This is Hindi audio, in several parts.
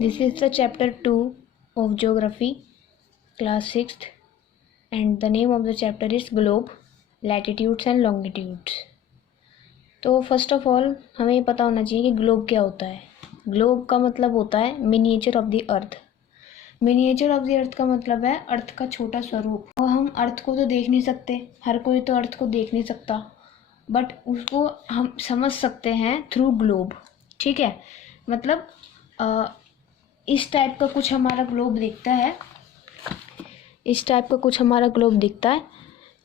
This is the chapter 2 of geography, class 6th, and the name of the chapter is globe, latitudes and longitudes. तो फर्स्ट ऑफ ऑल हमें ये पता होना चाहिए कि ग्लोब क्या होता है। ग्लोब का मतलब होता है miniature of the earth. Miniature of the earth का मतलब है अर्थ का छोटा स्वरूप। और हम अर्थ को तो देख नहीं सकते, हर कोई तो अर्थ को देख नहीं सकता, बट उसको हम समझ सकते हैं थ्रू ग्लोब। ठीक है, मतलब इस टाइप का कुछ हमारा ग्लोब दिखता है, इस टाइप का कुछ हमारा ग्लोब दिखता है।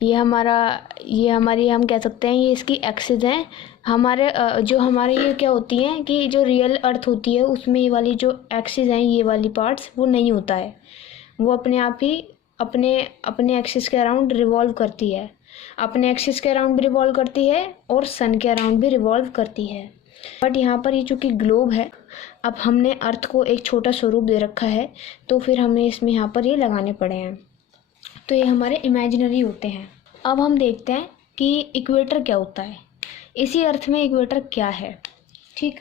ये हमारी हम कह सकते हैं ये इसकी एक्सिस हैं। हमारे जो हमारे ये क्या होती हैं कि जो रियल अर्थ होती है उसमें ये वाली जो एक्सिस हैं, ये वाली पार्ट्स वो नहीं होता है, वो अपने आप ही अपने एक्सिस के अराउंड रिवॉल्व करती है, अपने एक्सिस के अराउंड भी रिवॉल्व करती है और सन के अराउंड भी रिवॉल्व करती है। बट यहाँ पर ये चूँकि ग्लोब है, अब हमने अर्थ को एक छोटा स्वरूप दे रखा है तो फिर हमें इसमें यहाँ पर ये लगाने पड़े हैं, तो ये हमारे इमेजिनरी होते हैं। अब हम देखते हैं कि इक्वेटर क्या होता है, इसी अर्थ में इक्वेटर क्या है। ठीक,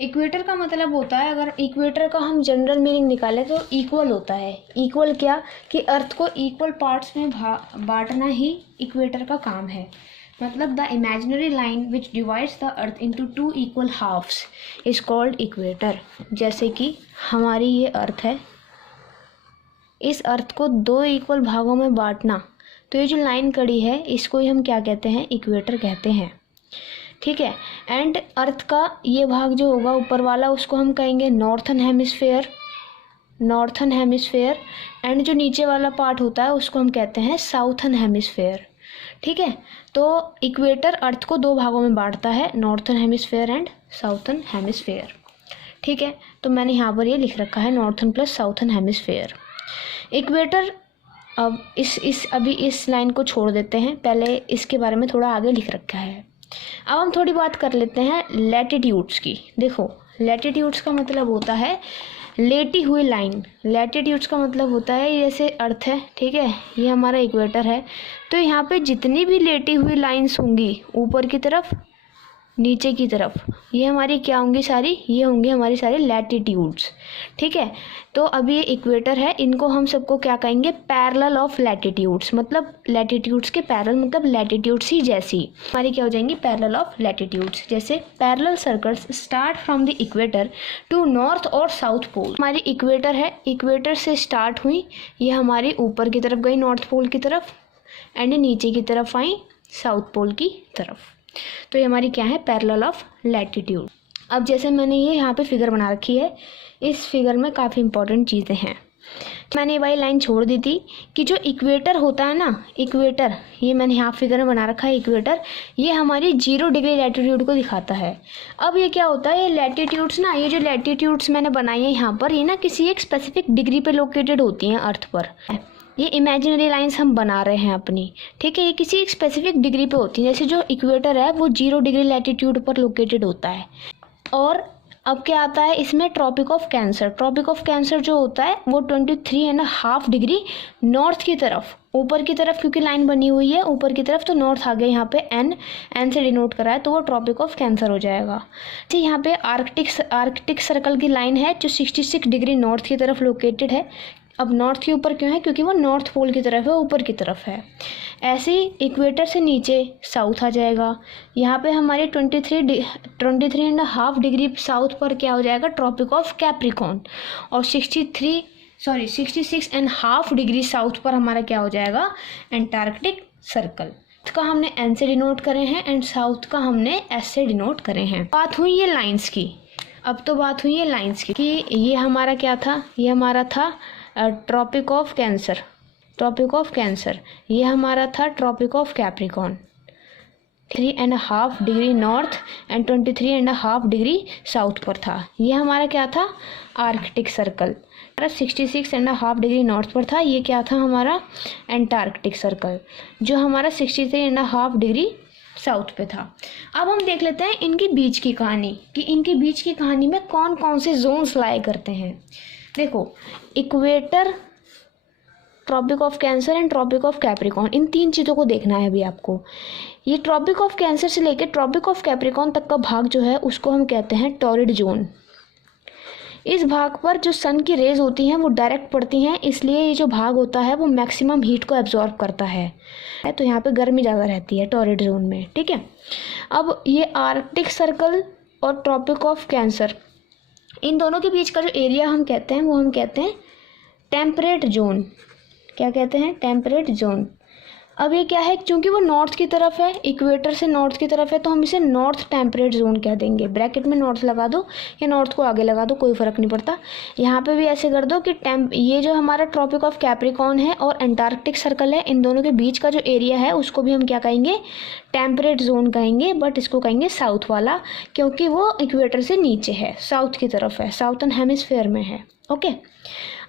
इक्वेटर का मतलब होता है, अगर इक्वेटर का हम जनरल मीनिंग निकालें तो इक्वल होता है। इक्वल क्या कि अर्थ को इक्वल पार्ट्स में बांटना ही इक्वेटर का काम है। मतलब the imaginary line which divides the earth into two equal halves is called equator. जैसे कि हमारी ये अर्थ है, इस अर्थ को दो इक्वल भागों में बांटना, तो ये जो लाइन कड़ी है इसको ही हम क्या कहते हैं, इक्वेटर कहते हैं। ठीक है, एंड अर्थ का ये भाग जो होगा ऊपर वाला उसको हम कहेंगे northern hemisphere, northern hemisphere, and जो नीचे वाला पार्ट होता है उसको हम कहते हैं साउथन हेमिस्फेयर। ठीक है, तो इक्वेटर अर्थ को दो भागों में बांटता है, northern hemisphere and southern hemisphere. ठीक है, तो मैंने यहाँ पर ये लिख रखा है northern plus southern hemisphere. Equator, अब अभी इस लाइन को छोड़ देते हैं, पहले इसके बारे में थोड़ा आगे लिख रखा है। अब हम थोड़ी बात कर लेते हैं लैटिट्यूड्स की। देखो, लैटिट्यूड्स का मतलब होता है लेटी हुई लाइन। लैटिट्यूड्स का मतलब होता है जैसे अर्थ है, ठीक है, ये हमारा इक्वेटर है, तो यहाँ पे जितनी भी लेटी हुई लाइंस होंगी ऊपर की तरफ नीचे की तरफ, ये हमारी क्या होंगी, सारी ये होंगी हमारी सारी लैटिट्यूड्स। ठीक है, तो अभी ये इक्वेटर है, इनको हम सबको क्या कहेंगे, पैरेलल ऑफ लैटिट्यूड्स। मतलब लैटिट्यूड्स के पैरेलल, मतलब लैटिट्यूड्स ही जैसी हमारी क्या हो जाएंगी, पैरेलल ऑफ लैटिट्यूड्स। जैसे parallel circles start from the equator to north और साउथ पोल। हमारी इक्वेटर है, इक्वेटर से स्टार्ट हुई, ये हमारी ऊपर की तरफ गई नॉर्थ पोल की तरफ, एंड नीचे की तरफ आई साउथ पोल की तरफ। तो ये हमारी क्या है, पैरेलल ऑफ लैटिट्यूड। अब जैसे मैंने ये यहाँ पे फिगर बना रखी है, इस फिगर में काफ़ी इंपॉर्टेंट चीज़ें हैं। मैंने ये वाली लाइन छोड़ दी थी कि जो इक्वेटर होता है ना, इक्वेटर, ये मैंने यहाँ फिगर में बना रखा है इक्वेटर, ये हमारी 0 डिग्री लैटिट्यूड को दिखाता है। अब ये क्या होता है, ये लैटिट्यूड्स ना, ये जो लैटिट्यूड्स मैंने बनाई है यहाँ पर, ये ना किसी एक स्पेसिफिक डिग्री पे लोकेटेड होती हैं अर्थ पर। ये इमेजिनरी लाइंस हम बना रहे हैं अपनी, ठीक है, ये किसी एक स्पेसिफिक डिग्री पे होती है। जैसे जो इक्वेटर है वो 0 डिग्री लैटिट्यूड पर लोकेटेड होता है। और अब क्या आता है इसमें, tropic of Cancer. Tropic of Cancer जो होता है वो 23.5 डिग्री नॉर्थ की तरफ, ऊपर की तरफ, क्योंकि लाइन बनी हुई है ऊपर की तरफ तो नॉर्थ आ गया, यहाँ पे एन से डिनोट करा है, तो वो ट्रॉपिक ऑफ कैंसर हो जाएगा। तो यहाँ पे आर्कटिक सर्कल की लाइन है जो 66 डिग्री नॉर्थ की तरफ लोकेटेड है। अब नॉर्थ के ऊपर क्यों है, क्योंकि वो नॉर्थ पोल की तरफ है, ऊपर की तरफ है। ऐसे ही इक्वेटर से नीचे साउथ आ जाएगा, यहाँ पे हमारे 23.5 डिग्री साउथ पर क्या हो जाएगा, ट्रॉपिक ऑफ कैप्रिकॉर्न। और 66.5 डिग्री साउथ पर हमारा क्या हो जाएगा, एंटार्क्टिक सर्कल। का हमने एन से डिनोट करे हैं एंड साउथ का हमने एस से डिनोट करे हैं। बात हुई ये लाइंस की, अब तो बात हुई है लाइंस की कि ये हमारा क्या था, ये हमारा था tropic of Cancer, tropic of Cancer, ये हमारा था tropic of Capricorn, 3.5 degree north and 23.5 degree south पर था। ये हमारा क्या था, आर्कटिक सर्कल। 66.5 डिग्री नॉर्थ पर था, ये क्या था हमारा, एंटार्क्टिक सर्कल, जो हमारा 63.5 डिग्री साउथ पे था। अब हम देख लेते हैं इनकी बीच की कहानी, कि इनके बीच की कहानी में कौन कौन से जोन्स लाई करते हैं। देखो, equator, Tropic of Cancer and tropic of Capricorn, इन 3 चीज़ों को देखना है अभी आपको। ये ट्रॉपिक ऑफ कैंसर से लेकर ट्रॉपिक ऑफ कैप्रिकॉर्न तक का भाग जो है उसको हम कहते हैं टॉरिड जोन। इस भाग पर जो सन की रेज होती हैं वो डायरेक्ट पड़ती हैं, इसलिए ये जो भाग होता है वो मैक्सिमम हीट को एब्जॉर्ब करता है। तो यहाँ पे गर्मी ज़्यादा रहती है टॉररिड जोन में, ठीक है। अब ये आर्कटिक सर्कल और ट्रॉपिक ऑफ कैंसर, इन दोनों के बीच का जो एरिया हम कहते हैं वो हम कहते हैं टेम्परेट जोन। क्या कहते हैं? Temperate zone. अब ये क्या है, क्योंकि वो नॉर्थ की तरफ है, इक्वेटर से नॉर्थ की तरफ है, तो हम इसे नॉर्थ टेम्परेट जोन कह देंगे। ब्रैकेट में नॉर्थ लगा दो या नॉर्थ को आगे लगा दो, कोई फ़र्क नहीं पड़ता। यहाँ पे भी ऐसे कर दो कि ये जो हमारा ट्रॉपिक ऑफ कैप्रिकॉर्न है और अंटार्कटिक सर्कल है, इन दोनों के बीच का जो एरिया है उसको भी हम क्या कहेंगे? टेम्परेट जोन कहेंगे, बट इसको कहेंगे साउथ वाला, क्योंकि वो इक्वेटर से नीचे है, साउथ की तरफ है, साउथर्न हेमिस्फेयर में है। ओके,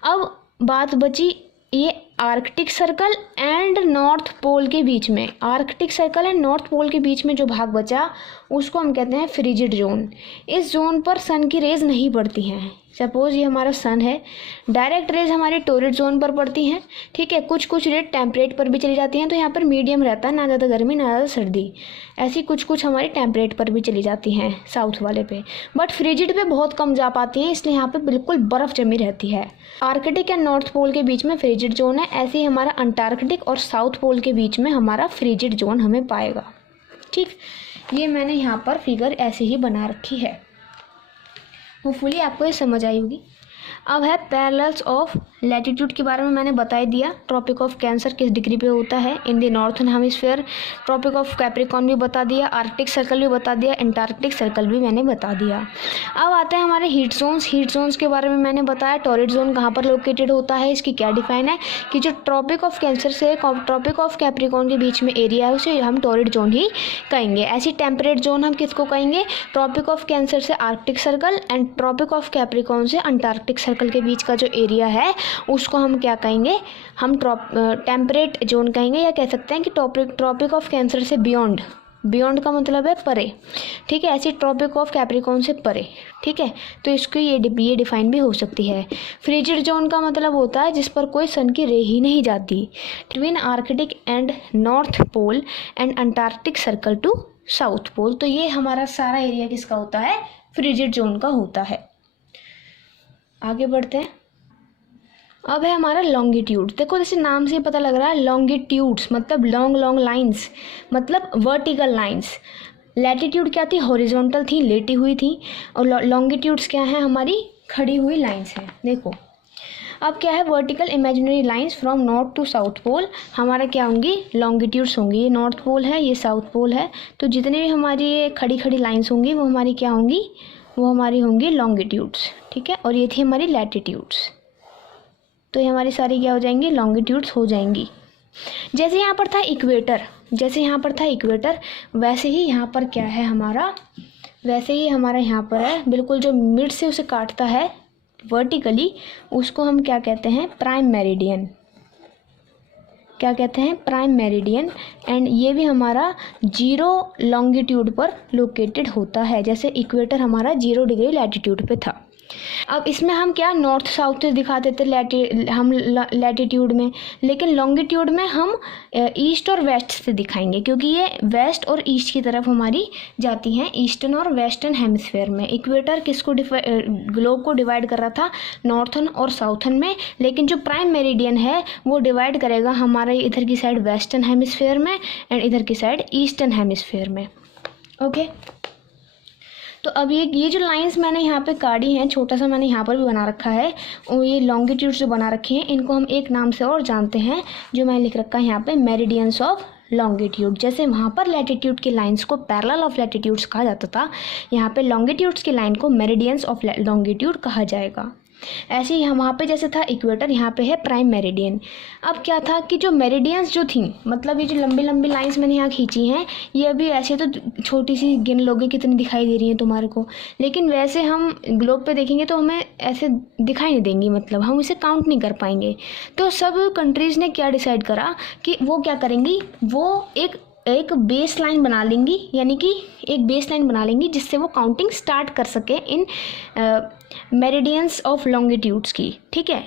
अब बात बची ये Arctic circle and north pole के बीच में, Arctic circle and north pole के बीच में जो भाग बचा उसको हम कहते हैं फ्रिजिड जोन। इस जोन पर सन की रेज नहीं पड़ती हैं। सपोज ये हमारा सन है, डायरेक्ट रेज हमारी टोरिड जोन पर पड़ती हैं, ठीक है। कुछ कुछ रेज टेम्परेट पर भी चली जाती हैं, तो यहाँ पर मीडियम रहता है, ना ज़्यादा गर्मी ना ज़्यादा सर्दी। ऐसी कुछ कुछ हमारी टेम्परेट पर भी चली जाती हैं साउथ वाले पे, बट फ्रिजिड पे बहुत कम जा पाती हैं, इसलिए यहाँ पे बिल्कुल बर्फ़ जमी रहती है। आर्कटिक एंड नॉर्थ पोल के बीच में फ्रिजिड जोन है, ऐसे ही हमारा अंटार्कटिक और साउथ पोल के बीच में हमारा फ्रिजिड जोन हमें पाएगा, ठीक। ये मैंने यहाँ पर फिगर ऐसे ही बना रखी है, होपफुली आपको ये समझ आई होगी। अब है पैरेलल्स ऑफ लैटिट्यूड के बारे में मैंने बता ही दिया। ट्रॉपिक ऑफ कैंसर किस डिग्री पे होता है in the northern hemisphere, tropic of Capricorn भी बता दिया, आर्कटिक सर्कल भी बता दिया, अंटार्कटिक सर्कल भी मैंने बता दिया। अब आते हैं हमारे हीट जोन्स। हीट जोन्स के बारे में मैंने बताया, टॉरिड जोन कहाँ पर लोकेटेड होता है, इसकी क्या डिफाइन है कि जो ट्रॉपिक ऑफ कैंसर से ट्रॉपिक ऑफ कैप्रिकॉर्न के बीच में एरिया है उसे हम टॉरिड जोन ही कहेंगे। ऐसी टेम्परेट जोन हम किसको कहेंगे? ट्रॉपिक ऑफ कैंसर से Arctic circle and tropic of Capricorn से अंटार्कटिक सर्कल के बीच का जो एरिया है उसको हम क्या कहेंगे? हम टेम्परेट जोन कहेंगे, या कह सकते हैं कि ट्रॉपिक ऑफ कैंसर से बियॉन्ड, बियॉन्ड का मतलब है परे, ठीक है। ऐसी ट्रॉपिक ऑफ कैप्रिकॉर्न से परे, ठीक है। तो इसकी ये डिफाइन भी हो सकती है। फ्रिजिड जोन का मतलब होता है जिस पर कोई सन की रे ही नहीं जाती, between Arctic and north pole and Antarctic circle to south pole. तो ये हमारा सारा एरिया किसका होता है? फ्रिजिड जोन का होता है। आगे बढ़ते हैं। अब है हमारा लॉन्गिट्यूड। देखो जैसे नाम से पता लग रहा है, लॉन्गिट्यूड्स मतलब लॉन्ग लॉन्ग लाइंस, मतलब वर्टिकल लाइंस। लैटिट्यूड क्या थी? हॉरिजॉन्टल थी, लेटी हुई थी, और लॉन्गिट्यूड्स क्या है? हमारी खड़ी हुई लाइंस हैं। देखो अब क्या है? Vertical imaginary lines from north to south pole हमारा क्या होंगी? लॉन्गिट्यूड्स होंगी। ये नॉर्थ पोल है, ये साउथ पोल है, तो जितने भी हमारी ये खड़ी खड़ी लाइंस होंगी वो हमारी क्या होंगी? वो हमारी होंगी लॉन्गिट्यूड्स, ठीक है। और ये थी हमारी लैटिट्यूड्स, तो ये हमारी सारी क्या हो जाएंगी? लॉन्गिट्यूड्स हो जाएंगी। जैसे यहाँ पर था इक्वेटर, जैसे यहाँ पर था इक्वेटर, वैसे ही यहाँ पर क्या है हमारा? वैसे ही हमारा यहाँ पर है, बिल्कुल जो मिड से उसे काटता है वर्टिकली, उसको हम क्या कहते हैं? Prime meridian. क्या कहते हैं? Prime meridian. एंड ये भी हमारा 0 लॉन्गिट्यूड पर लोकेटेड होता है, जैसे इक्वेटर हमारा 0 डिग्री लैटिट्यूड पे था। अब इसमें हम क्या नॉर्थ साउथ से दिखाते थे लैटिट्यूड में, लेकिन लॉन्गिट्यूड में हम ईस्ट और वेस्ट से दिखाएंगे, क्योंकि ये वेस्ट और ईस्ट की तरफ हमारी जाती हैं, ईस्टर्न और वेस्टर्न हेमिस्फीयर में। इक्वेटर किसको ग्लोब को डिवाइड कर रहा था? नॉर्थन और साउथन में, लेकिन जो प्राइम मेरिडियन है वो डिवाइड करेगा हमारे इधर की साइड वेस्टर्न हेमिस्फीयर में एंड इधर की साइड ईस्टर्न हेमिस्फीयर में। ओके, तो अब ये जो लाइंस मैंने यहाँ पे काटी हैं, छोटा सा मैंने यहाँ पर भी बना रखा है, और ये लॉन्गिट्यूड जो बना रखे हैं इनको हम एक नाम से और जानते हैं, जो मैंने लिख रखा है यहाँ पे, मेरिडियंस ऑफ लॉन्गिट्यूड। जैसे वहाँ पर लैटिट्यूड की लाइंस को पैरेलल ऑफ लैटिट्यूड्स कहा जाता था, यहाँ पे लॉन्गिट्यूड्स की लाइन को मेरिडियंस ऑफ लॉन्गिट्यूड कहा जाएगा। ऐसे ही हम वहाँ पे जैसे था इक्वेटर, यहाँ पे है प्राइम मेरिडियन। अब क्या था कि जो मेरिडियंस जो थी, मतलब ये जो लंबी लंबी लाइंस मैंने यहाँ खींची हैं, ये अभी ऐसे तो छोटी सी गिन लोगे कितनी दिखाई दे रही हैं तुम्हारे को, लेकिन वैसे हम ग्लोब पे देखेंगे तो हमें ऐसे दिखाई नहीं देंगी, मतलब हम इसे काउंट नहीं कर पाएंगे। तो सब कंट्रीज़ ने क्या डिसाइड करा कि वो क्या करेंगी? वो एक बेस लाइन बना लेंगी, यानी कि एक बेस लाइन बना लेंगी जिससे वो काउंटिंग स्टार्ट कर सके इन मेरिडियंस ऑफ लॉन्गिट्यूड्स की, ठीक है।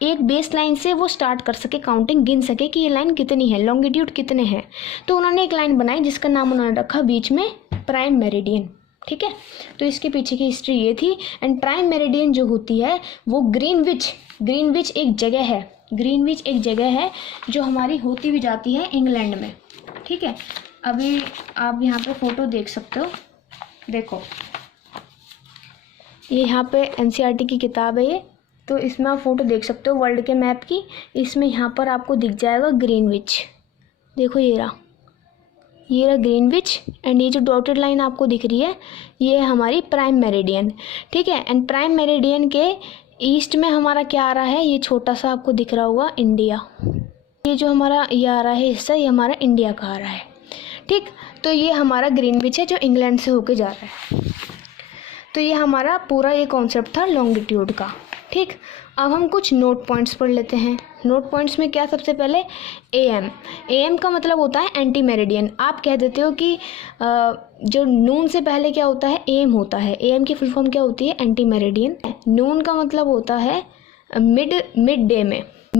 एक बेस लाइन से वो स्टार्ट कर सके, काउंटिंग गिन सके कि ये लाइन कितनी है, लॉन्गिट्यूड कितने हैं। तो उन्होंने एक लाइन बनाई जिसका नाम उन्होंने रखा बीच में प्राइम मेरिडियन। ठीक है, तो इसके पीछे की हिस्ट्री ये थी। एंड प्राइम मेरिडियन जो होती है वो ग्रीनविच एक जगह है, ग्रीनविच एक जगह है जो हमारी होती भी जाती है इंग्लैंड में। ठीक है, अभी आप यहाँ पे फ़ोटो देख सकते हो, देखो ये यहाँ पे एनसीईआरटी की किताब है ये, तो इसमें आप फ़ोटो देख सकते हो वर्ल्ड के मैप की। इसमें यहाँ पर आपको दिख जाएगा ग्रीनविच, देखो ये रहा ग्रीनविच। एंड ये जो डॉटेड लाइन आपको दिख रही है ये है हमारी प्राइम मेरिडियन। ठीक है, एंड प्राइम मेरिडियन के ईस्ट में हमारा क्या आ रहा है, ये छोटा सा आपको दिख रहा होगा इंडिया। ये जो हमारा ये आ रहा है हिस्सा, ये हमारा इंडिया का आ रहा है। ठीक, तो ये हमारा ग्रीनविच है जो इंग्लैंड से होके जा रहा है। तो ये हमारा पूरा ये कॉन्सेप्ट था लॉन्गिट्यूड का। ठीक, अब हम कुछ नोट पॉइंट्स पढ़ लेते हैं। नोट पॉइंट्स में क्या, सबसे पहले एएम का मतलब होता है एंटी मेरिडियन। आप कह देते हो कि जो नून से पहले क्या होता है, एएम होता है। एएम की फुल फॉर्म क्या होती है, एंटी मेरिडियन। नून का मतलब होता है मिड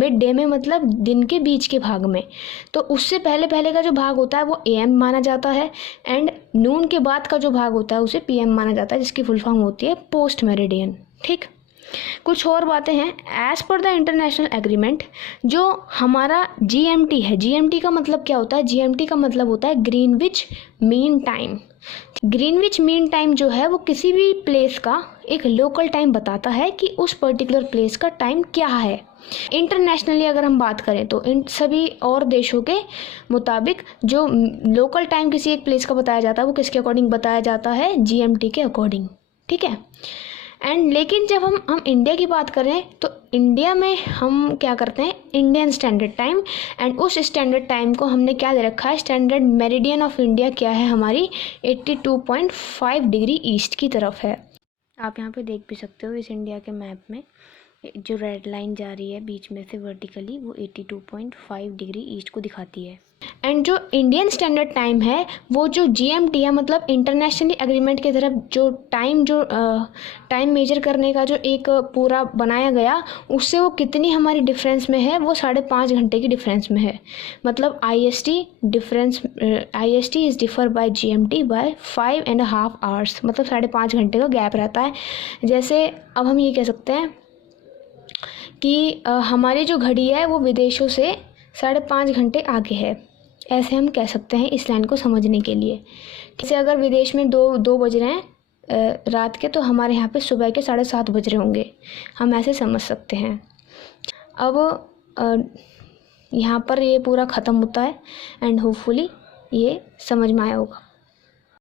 डे में मतलब दिन के बीच के भाग में, तो उससे पहले का जो भाग होता है वो एएम माना जाता है। एंड नून के बाद का जो भाग होता है उसे पीएम माना जाता है, जिसकी फुल फॉर्म होती है पोस्ट मेरिडियन। ठीक, कुछ और बातें हैं। As per the international agreement, जो हमारा जीएमटी है, जीएमटी का मतलब क्या होता है, जीएमटी का मतलब होता है Greenwich mean time. Greenwich mean time जो है वो किसी भी प्लेस का एक लोकल टाइम बताता है कि उस पर्टिकुलर प्लेस का टाइम क्या है। इंटरनेशनली अगर हम बात करें तो इन सभी और देशों के मुताबिक जो लोकल टाइम किसी एक प्लेस का बताया जाता है वो किसके अकॉर्डिंग बताया जाता है, जीएमटी के अकॉर्डिंग। ठीक है, एंड लेकिन जब हम इंडिया की बात करें तो इंडिया में हम क्या करते हैं, इंडियन स्टैंडर्ड टाइम। एंड उस स्टैंडर्ड टाइम को हमने क्या दे रखा है, स्टैंडर्ड मेरिडियन ऑफ इंडिया क्या है हमारी 82.5 डिग्री ईस्ट की तरफ है। आप यहाँ पे देख भी सकते हो इस इंडिया के मैप में जो रेड लाइन जा रही है बीच में से वर्टिकली, वो 82.5 डिग्री ईस्ट को दिखाती है। एंड जो इंडियन स्टैंडर्ड टाइम है वो जो जीएमटी है, मतलब इंटरनेशनली एग्रीमेंट की तरफ जो टाइम मेजर करने का जो एक पूरा बनाया गया, उससे वो कितनी हमारी डिफरेंस में है, वो 5.5 घंटे की डिफरेंस में है। मतलब IST is differ by GMT by 5.5 hours, मतलब 5.5 घंटे का गैप रहता है। जैसे अब हम ये कह सकते हैं कि हमारी जो घड़ी है वो विदेशों से 5.5 घंटे आगे है, ऐसे हम कह सकते हैं इस लाइन को समझने के लिए। जैसे अगर विदेश में 2 बज रहे हैं रात के, तो हमारे यहाँ पे सुबह के 7:30 बज रहे होंगे, हम ऐसे समझ सकते हैं। अब यहाँ पर ये पूरा ख़त्म होता है एंड होपफुली ये समझ में आया होगा।